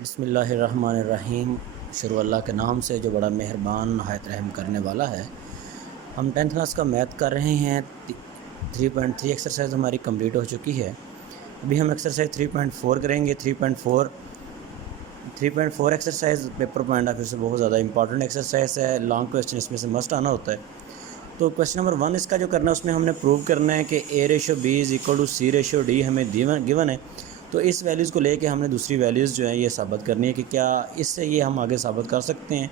बिस्मिल्लाहिर्रहमानिर्रहीम। शुरू अल्लाह के नाम से जो बड़ा मेहरबान नहायत रहम करने वाला है। हम 10th क्लास का मैथ कर रहे हैं। 3.3 एक्सरसाइज हमारी कंप्लीट हो चुकी है। अभी हम एक्सरसाइज 3.4 करेंगे। 3.4 exercise paper point of view से बहुत ज़्यादा इंपॉर्टेंट एक्सरसाइज है। लॉन्ग क्वेश्चन इसमें से मस्ट आना होता है। तो क्वेश्चन नंबर 1 इसका जो करना है उसमें हमने प्रूव करना है कि A/B=C/D हमें गिवन है। तो इस वैल्यूज़ को लेके हमने दूसरी वैल्यूज़ जो है ये साबित करनी है कि क्या इससे ये हम आगे साबित कर सकते हैं।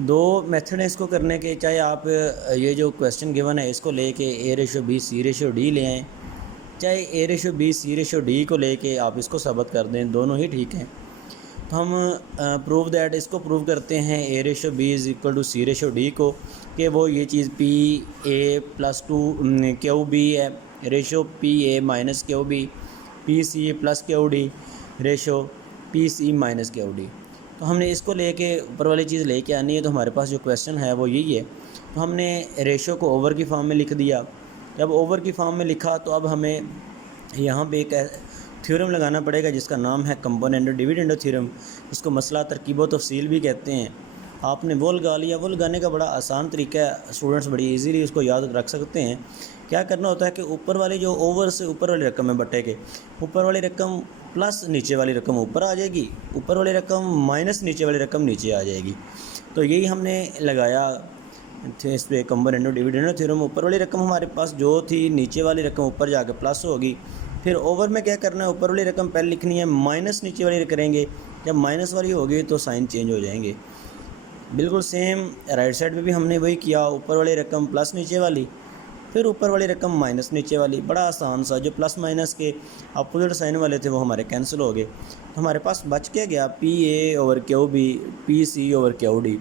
दो मेथड हैं इसको करने के। चाहे आप ये जो क्वेश्चन गिवन है इसको लेके A/B/C/D ले आएँ, चाहे A/B/C/D को लेके आप इसको साबित कर दें, दोनों ही ठीक हैं। तो हम प्रूव दैट इसको प्रूव करते हैं A/B=C/D को कि वो ये चीज़ PA+2QB है, ratio PA-QB, PC+QD, ratio PC-QD। तो हमने इसको लेके ऊपर वाली चीज़ लेके आनी है। तो हमारे पास जो क्वेश्चन है वो यही है। तो हमने रेशो को ओवर की फॉर्म में लिख दिया। जब ओवर की फॉर्म में लिखा तो अब हमें यहाँ पे एक थ्योरम लगाना पड़ेगा जिसका नाम है कंपोनेंट डिविडेंड थ्योरम, जिसको मसला तरकीब व तफसील भी कहते हैं। आपने वो लगा लिया। वो लगाने का बड़ा आसान तरीका है, स्टूडेंट्स बड़ी इजीली उसको याद रख सकते हैं। क्या करना होता है कि ऊपर वाली जो ओवर से ऊपर वाली रकम है बटे के, ऊपर वाली रकम प्लस नीचे वाली रकम ऊपर आ जाएगी, ऊपर वाली रकम माइनस नीचे वाली रकम नीचे आ जाएगी। तो यही हमने लगाया इस पर कंपोनेंट डिविडेंड थ्योरम। ऊपर वाली रकम हमारे पास जो थी, नीचे वाली रकम ऊपर जाकर प्लस होगी। फिर ओवर में क्या करना है, ऊपर वाली रकम पहले लिखनी है, माइनस नीचे वाली करेंगे। जब माइनस वाली होगी तो साइन चेंज हो जाएंगे। बिल्कुल सेम राइट साइड पे भी हमने वही किया। ऊपर वाली रकम प्लस नीचे वाली, फिर ऊपर वाली रकम माइनस नीचे वाली। बड़ा आसान सा। जो प्लस माइनस के अपोजिट साइन वाले थे वो हमारे कैंसिल हो गए। तो हमारे पास बच क्या गया, PA/QB, PC/QD।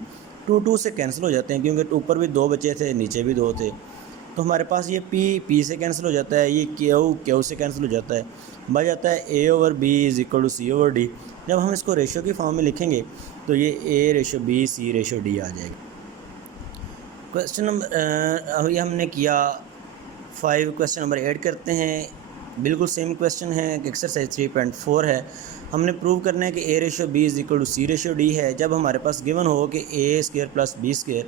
2 से कैंसिल हो जाते हैं क्योंकि ऊपर भी 2 बचे थे, नीचे भी 2 थे। तो हमारे पास ये P से कैंसिल हो जाता है, ये Q से कैंसिल हो जाता है। बच जाता है A/B=C/D। जब हम इसको रेशो की फॉर्म में लिखेंगे तो ये A/B/C/D आ जाएगा। क्वेश्चन नंबर अभी हमने किया 5। क्वेश्चन नंबर 8 करते हैं। बिल्कुल सेम क्वेश्चन है, एक्सरसाइज 3.4 है। हमने प्रूव करना है कि A/B=C/D है जब हमारे पास गिवन हो कि A² + B²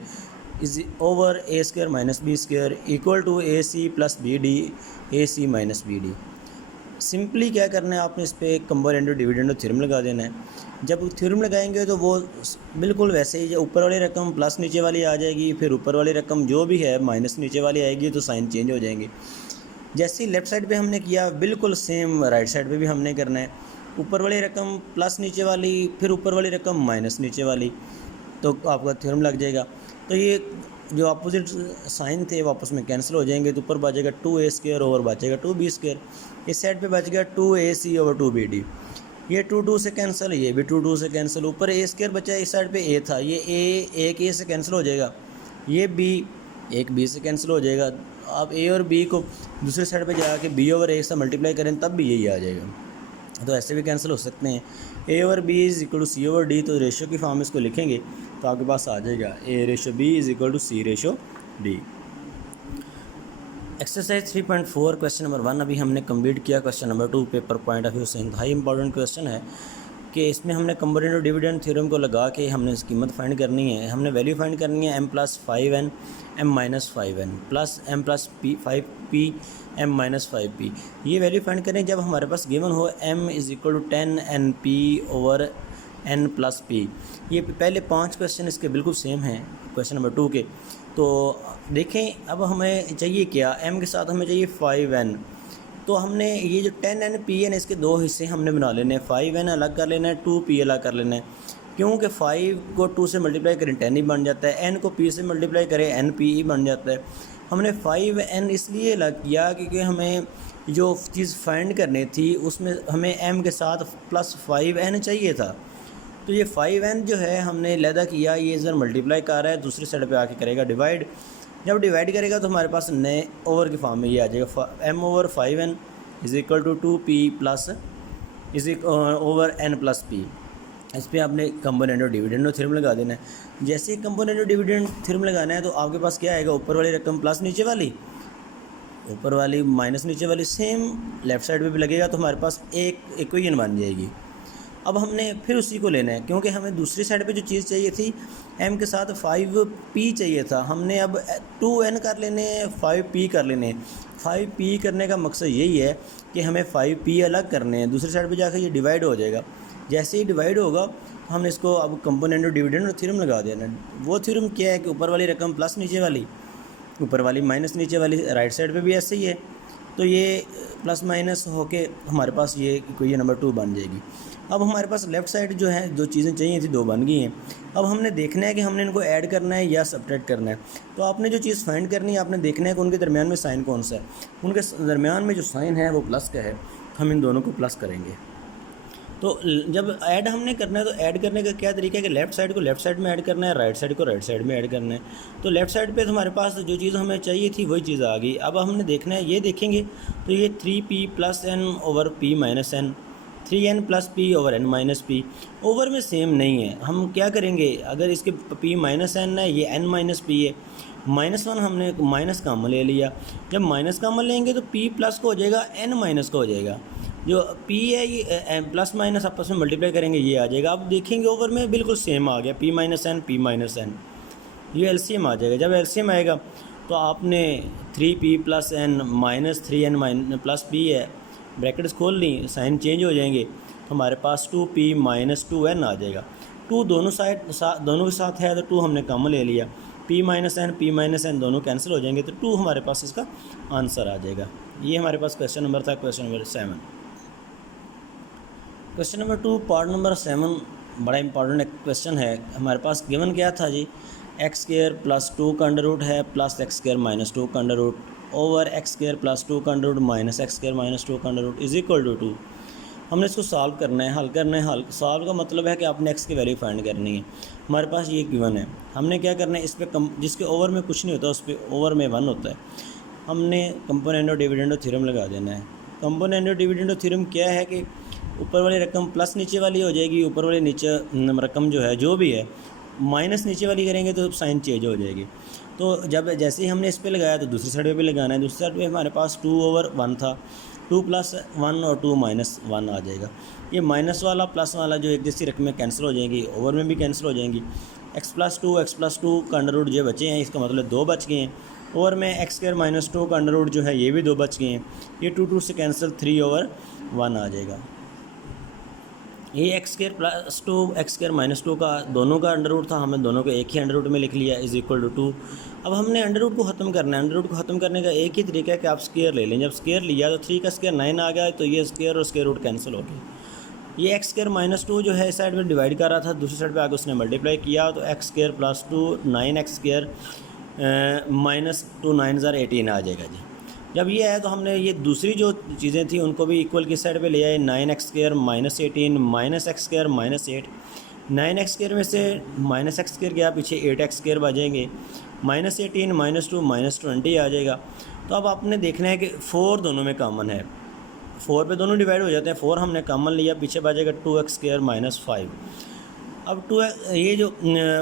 is over A² - B² equal to AC+BD, AC - BD। Simply क्या करना है, आपने इस पर कंपोनेंट डिविडेंड थ्योरम लगा देना है। जब थ्योरम लगाएंगे तो वो बिल्कुल वैसे ही, जो ऊपर वाली रकम प्लस नीचे वाली आ जाएगी, फिर ऊपर वाली रकम जो भी है माइनस नीचे वाली आएगी, तो साइन चेंज हो जाएंगे। जैसे ही लेफ़्ट साइड पे हमने किया, बिल्कुल सेम राइट साइड पे भी हमने करना है। ऊपर वाली रकम प्लस नीचे वाली, फिर ऊपर वाली रकम माइनस नीचे वाली, तो आपका थ्योरम लग जाएगा। तो ये जो अपोजिट साइन थे वो आपस में कैंसिल हो जाएंगे। तो ऊपर बचेगा 2A² ओवर बचेगा 2B²। इस साइड पे बच गया 2AC/2BD। ये 2 से कैंसिल, ये भी 2 से कैंसिल। ऊपर A² बचा है, इस साइड पे A था, ये एक A से कैंसिल हो जाएगा। ये B एक B से कैंसिल हो जाएगा। आप A और B को दूसरे साइड पे जाके B/A से मल्टीप्लाई करें तब भी यही आ जाएगा। तो ऐसे भी कैंसिल हो सकते हैं। A/B=C/D। तो रेशो की फॉर्म में इसको लिखेंगे तो आपके पास आ जाएगा A/B=C/D। एक्सरसाइज 3.4 क्वेश्चन नंबर 1 अभी हमने कंप्लीट किया। Question number 2 paper point of view से इंतहाई इंपॉर्टेंट क्वेश्चन है कि इसमें हमने कंपोनेंट डिविडेंड थ्योरम को लगा के हमने इसकी कीमत फाइंड करनी है। हमने वैल्यू फाइंड करनी है m+5n m-5n plus m+5p m-5p। ये वैल्यू फाइंड करें जब हमारे पास गिवन हो m=10np/n+p। ये पहले 5 क्वेश्चन इसके बिल्कुल सेम हैं क्वेश्चन नंबर 2 के। तो देखें अब हमें चाहिए क्या, m के साथ हमें चाहिए 5n। तो हमने ये जो 10n pn इसके 2 हिस्से हमने बना लेने हैं। 5n अलग कर लेना है, 2p अलग कर लेना है। क्योंकि 5 को 2 से मल्टीप्लाई करें 10 ही बन जाता है, n को p से मल्टीप्लाई करें np ही बन जाता है। हमने 5n इसलिए अलग किया क्योंकि हमें जो चीज़ फाइंड करनी थी उसमें हमें m के साथ प्लस 5n चाहिए था। तो ये 5n जो है हमने अलहदा किया, ये इधर मल्टीप्लाई कर रहा है, दूसरी साइड पे आके करेगा डिवाइड। जब डिवाइड करेगा तो हमारे पास नए ओवर की फॉर्म में ये आ जाएगा m/5n = 2p प्लस n+p। इस पर आपने कंपोनेंट और डिविडेंड थ्योरम लगा देना है। जैसे ही कंपोनेंट और डिविडेंड थ्योरम लगाना है तो आपके पास क्या आएगा, ऊपर वाली रकम प्लस नीचे वाली, ऊपर वाली माइनस नीचे वाली, सेम लेफ़्ट साइड पे भी लगेगा। तो हमारे पास एक इक्वेशन बन जाएगी। अब हमने फिर उसी को लेना है, क्योंकि हमें दूसरी साइड पे जो चीज़ चाहिए थी m के साथ 5p चाहिए था, हमने अब 2n कर लेने हैं, 5p कर लेने हैं। 5p करने का मकसद यही है कि हमें 5p अलग करने हैं, दूसरी साइड पे जाकर ये डिवाइड हो जाएगा। जैसे ही डिवाइड होगा तो हमने इसको अब कंपोनेंट और डिविडेंड और थ्योरम लगा देना। वो थ्योरम क्या है कि ऊपर वाली रकम प्लस नीचे वाली, ऊपर वाली माइनस नीचे वाली, राइट साइड पे भी ऐसे ही है। तो ये प्लस माइनस होके हमारे पास ये कोई ये नंबर 2 बन जाएगी। अब हमारे पास लेफ़्ट साइड जो है जो चीज़ें चाहिए थी 2 बन गई हैं। अब हमने देखना है कि हमने इनको ऐड करना है या सब्ट्रैक्ट करना है। तो आपने जो चीज़ फाइंड करनी है, आपने देखना है कि उनके दरमियान में साइन कौन सा है। उनके दरमियान में जो साइन है वो प्लस का है, हम इन दोनों को प्लस करेंगे। तो जब ऐड हमने करना है तो ऐड करने का क्या तरीका है कि लेफ़्ट साइड को लेफ़्ट साइड में ऐड करना है, राइट साइड को राइट साइड में ऐड करना है। तो लेफ़्ट साइड पे तो हमारे पास जो चीज़ हमें चाहिए थी वही चीज़ आ गई। अब हमने देखना है, ये देखेंगे तो ये 3p plus n over p minus n, 3n plus p over n minus p, over में सेम नहीं है। हम क्या करेंगे, अगर इसके p माइनस n है, ये n माइनस p है, -1 हमने माइनस कॉमन ले लिया। जब माइनस कॉमन लेंगे तो p प्लस का हो जाएगा, n माइनस का हो जाएगा। जो p है ये प्लस माइनस आपस में मल्टीप्लाई करेंगे, ये आ जाएगा। अब देखेंगे ओवर में बिल्कुल सेम आ गया, p minus n p minus n, ये एलसीएम आ जाएगा। जब एलसीएम आएगा तो आपने 3p plus n minus 3n plus p है, ब्रैकेट्स खोल ली, साइन चेंज हो जाएंगे, तो हमारे पास 2p माइनस 2n आ जाएगा। 2 दोनों के साथ है तो 2 हमने कॉमन ले लिया, p माइनस n दोनों कैंसिल हो जाएंगे, तो 2 हमारे पास इसका आंसर आ जाएगा। ये हमारे पास क्वेश्चन नंबर था, question number 7। Question number 2 part number 7 बड़ा इंपॉर्टेंट क्वेश्चन है। हमारे पास गिवन क्या था जी, एक्स स्क्वायर प्लस 2 का अंडर रूट है प्लस एक्स स्क्वायर माइनस 2 का under root over x square plus 2 का under root minus x square minus 2 का under root is equal to 2। हमने इसको सॉल्व करना है, हल करना है। सॉल्व का मतलब है कि आपने एक्स की वैल्यू फाइंड करनी है। हमारे पास ये गिवन है, हमने क्या करना है, इस पर जिसके ओवर में कुछ नहीं होता उस पर ओवर में 1 होता है, हमने कंपोनेंट और डिविडेंड थ्योरम लगा देना है। कंपोनेंट और डिविडेंड थ्योरम क्या है कि ऊपर वाली रकम प्लस नीचे वाली हो जाएगी, ऊपर वाली नीचे रकम जो है जो भी है माइनस नीचे वाली करेंगे तो साइन चेंज हो जाएगी। तो जब जैसे ही हमने इस पे लगाया तो दूसरी साइड पे भी लगाना है। दूसरी साइड पे हमारे पास 2 ओवर 1 था, 2 प्लस 1 और 2 माइनस 1 आ जाएगा। ये माइनस वाला प्लस वाला जो एक जैसी रकमें कैंसिल हो जाएंगी, ओवर में भी कैंसिल हो जाएंगी। x प्लस 2 का अंडर रूट जो बचे हैं, इसका मतलब 2 बच गए हैं। ओवर में एक्स स्क्वायर माइनस 2 का अंडर रूट जो है ये भी 2 बच गए हैं। ये 2 से कैंसिल 3 ओवर 1 आ जाएगा। ये x square plus 2 x square minus 2 का दोनों का अंडर रूट था, हमने दोनों को एक ही अंडर रूट में लिख लिया, इज इक्वल टू 2। अब हमने अंडर रूट को ख़त्म करना है। अंडर रूट को ख़त्म करने का एक ही तरीका है कि आप स्क्वायर ले लें। जब स्क्वायर लिया तो 3 का स्क्वायर 9 आ गया, तो ये स्क्वायर और स्क्वायर रूट कैंसिल हो गए। ये एक्स स्क्वायर माइनस 2 जो है इस साइड में डिवाइड कर रहा था, दूसरी साइड पे आगे उसने मल्टीप्लाई किया, तो x square plus 2 9 x square minus 2 9 18 आ जाएगा जी। जब ये है तो हमने ये दूसरी जो चीज़ें थी उनको भी इक्वल की साइड पे ले आए। 9 x square minus 18 minus x square minus 8, 9 x square में से माइनस एक्स स्क्वायर गया पीछे, 8 एक्स स्क्वायर बचेंगे, माइनस 18 माइनस 2 माइनस 20 आ जाएगा। तो अब आपने देखना है कि 4 दोनों में कॉमन है, 4 पे दोनों डिवाइड हो जाते हैं। 4 हमने कॉमन लिया, पीछे बचेगा 2 एक्स स्क्वायर माइनस 5। अब 2 ये जो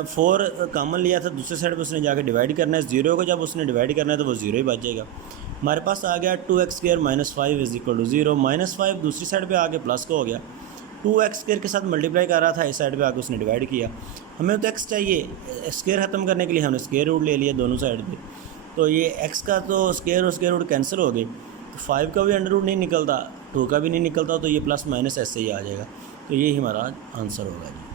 4 कॉमन लिया था दूसरे साइड पे उसने जाकर डिवाइड करना है, 0 को जब उसने डिवाइड करना है तो वो 0 ही बच जाएगा। हमारे पास आ गया 2 x square minus 5 is equal to 0। Minus 5 दूसरी साइड पे आके प्लस का हो गया, 2 एक्स स्क्वायर के साथ मल्टीप्लाई कर रहा था, इस साइड पे आके उसने डिवाइड किया। हमें तो एक्स चाहिए, स्क्वायर ख़त्म करने के लिए हमने स्क्वायर रूट ले लिया दोनों साइड पे। तो ये एक्स का तो स्क्वायर और स्क्वायर रूट कैंसिल हो गए, तो 5 का भी अंडर रूट नहीं निकलता, 2 का भी नहीं निकलता, तो ये प्लस माइनस ऐसे ही आ जाएगा। तो ये हमारा आंसर होगा जी।